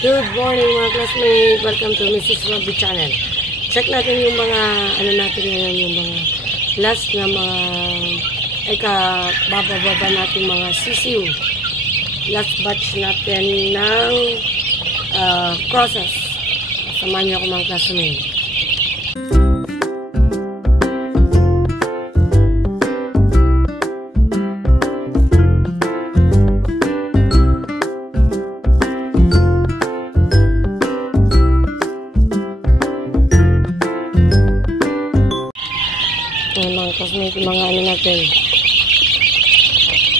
Good morning mga classmates. Welcome to Mrs. Robby Channel. Check natin yung mga natin ngayon, yung mga last na mga bababa natin mga sisiw. Last batch natin ng process. Samahan niyo ako mga classmates. Mga classmates, mga natin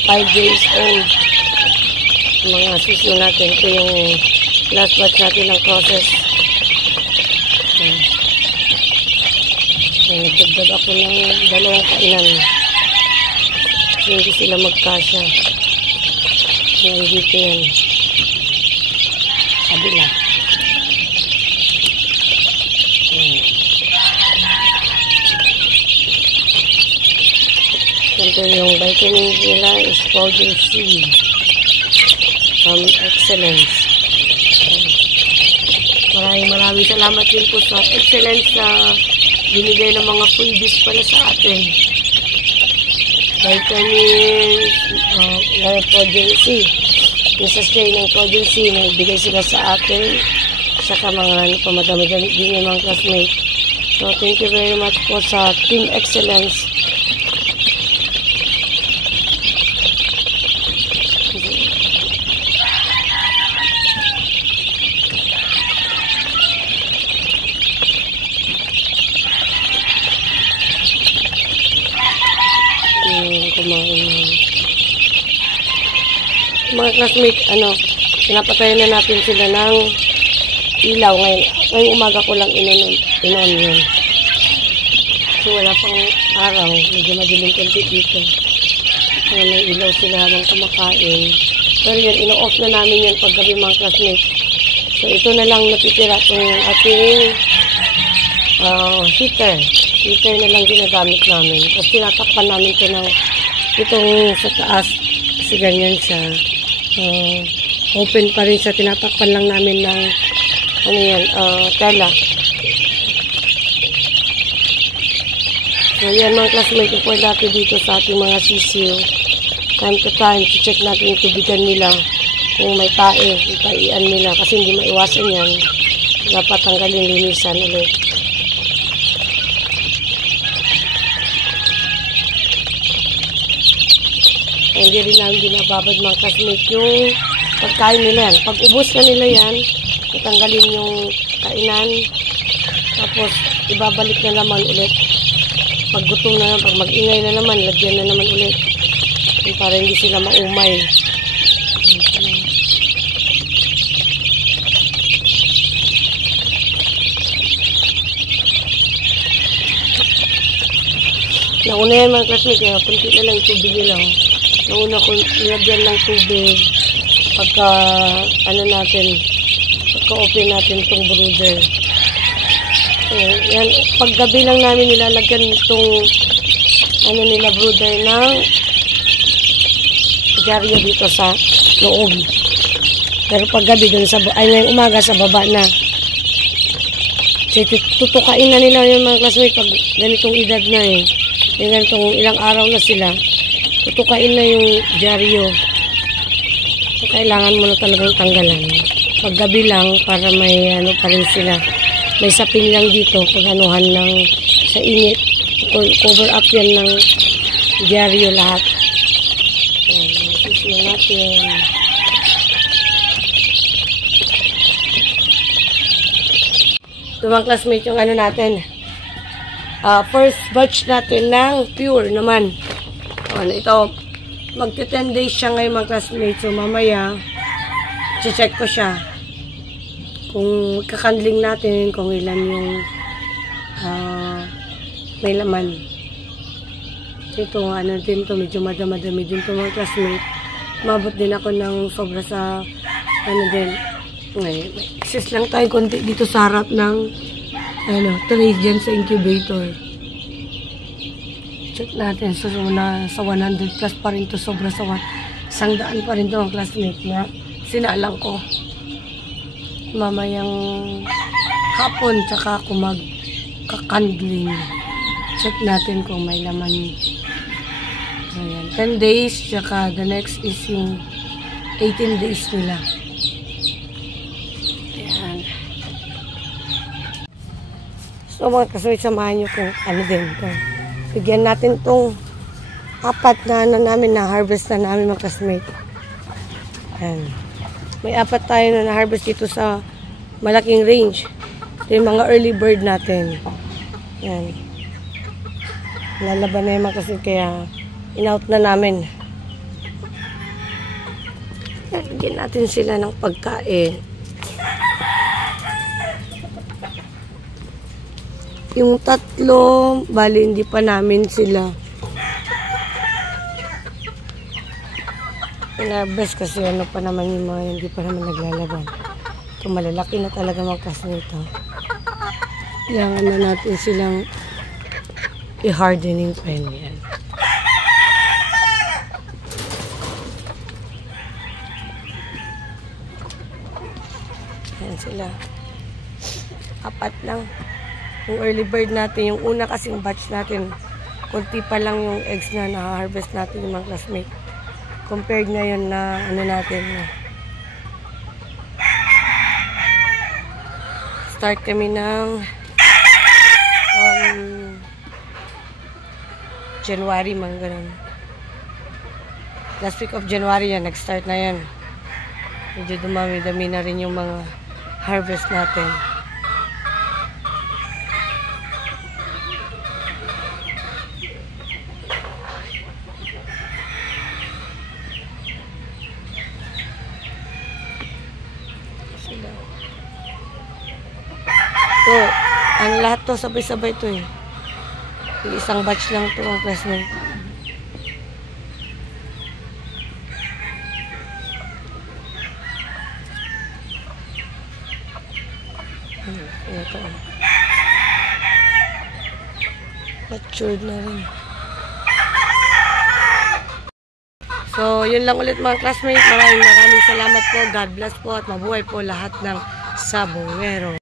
5 days old mga sisiw natin. Ito yung last batch natin ng process. Nagdagdag ako ng 2 kainan kasi hindi sila magkasya. Ngayon dito yan kabila. Ito yung vitamin nila is powder C from Excellence. Maraming salamat din po sa Excellence sa binigay ng mga freebies pala sa atin. Vitamins, powder C. Yung sachet ng powder C na ibigay sila sa atin. Saka mga pamadami-dami din yung mga classmates. So thank you very much po sa Team Excellence. Mga classmates, pinapatayan na natin sila ng ilaw. Ngayong umaga ko lang inon yun. So wala pang araw, medyo madilim konti dito. May ilaw sila habang kumakain. Pero yan, ino-off na namin yan paggabi mga classmates. So ito na lang natitira itong ating heater. Heater na lang ginagamit namin. Tapos tinatakpan namin ito ng itong sa taas. Kasi ganyan siya. Open pa rin siya. Tinatakpan lang namin ng tela. So yan mga classmates, importante dito sa ating mga sisiw. Time to time, check natin yung tubigan nila. Kung may tae, yung taian nila. Kasi hindi maiwasan yan. Dapat tanggalin, linisan ulit. Hindi rin namin binababad mga classmates yung pagkain nila yan. Pag ubos na nila yan, tatanggalin yung kainan. Tapos, ibabalik na naman ulit. Pag gutom na naman, pag mag-ingay na naman, lagyan na naman ulit. Para hindi sila maumay. Nauna yan mga classmates, kunti na lang tubig nila. Nauna ko nilagyan ng tubig pagka pagka-open natin itong brooder. So, yan, paggabi lang namin nilalagyan itong brooder ng dyaryo dito sa loob. Pero paggabi dun ngayong umaga sa baba na. So, tutukain na nila yung mga classmates pag ganitong edad na yung ganitong ilang araw na sila. Tutukain na yung dyaryo. So, kailangan mo na talagang tanggalan. Paggabi lang para may pa rin sila. May sapin lang dito pag ng sa init. Cover up yan ng dyaryo lahat. Sisiyo natin. Ito mga classmates yung natin. First batch natin ng pure naman. Ito, magti 10 days siya ngayon mga classmates. So mamaya, check ko siya. Kung kakandling natin, kung ilan yung may laman. Ito, din to, medyo madami din to mga classmates. Mabot din ako ng sobra sa, din. Ngayon, excess lang tayo konti dito sa harap ng, tray dyan sa incubator. Check natin. So, sa 100 plus pa rin to, sobra sa 100 pa rin to ang classmate na sinalang ko. mamayang hapon tsaka ako magkakandling. Check natin kung may laman. Ayan, 10 days tsaka the next is yung 18 days nila. Ayan. So mga kasawit, samahan nyo kung ano din ito. Bigyan natin itong 4 na namin na harvest na namin mga kasmate. Ayan. May 4 tayo na na-harvest dito sa malaking range. Ito yung mga early bird natin. Ayan. Lalaban na yung mga kasi kaya in-out na namin. Bigyan natin sila ng pagkain. Yung 3, bali hindi pa namin sila in-harvest kasi ano pa naman yung mga hindi pa naman naglalaban. Ito malalaki na talaga mga kasnito. Kailangan na natin silang i-hardening pen yan. Ayan sila. 4 lang. Yung early bird natin, yung una kasing batch natin, kunti pa lang yung eggs na na-harvest natin yung mga classmate. Compared ngayon na ano natin na start kami ng January, mga ganun. Last week of January yan, nag-start na yan. Medyo dumami-dami na rin yung mga harvest natin. So, ang lahat to sabay-sabay to eh. Isang batch lang to ang classmate. Ito. Matured na rin. So, yun lang ulit mga classmates. Maraming salamat po. God bless po at mabuhay po lahat ng sabongero.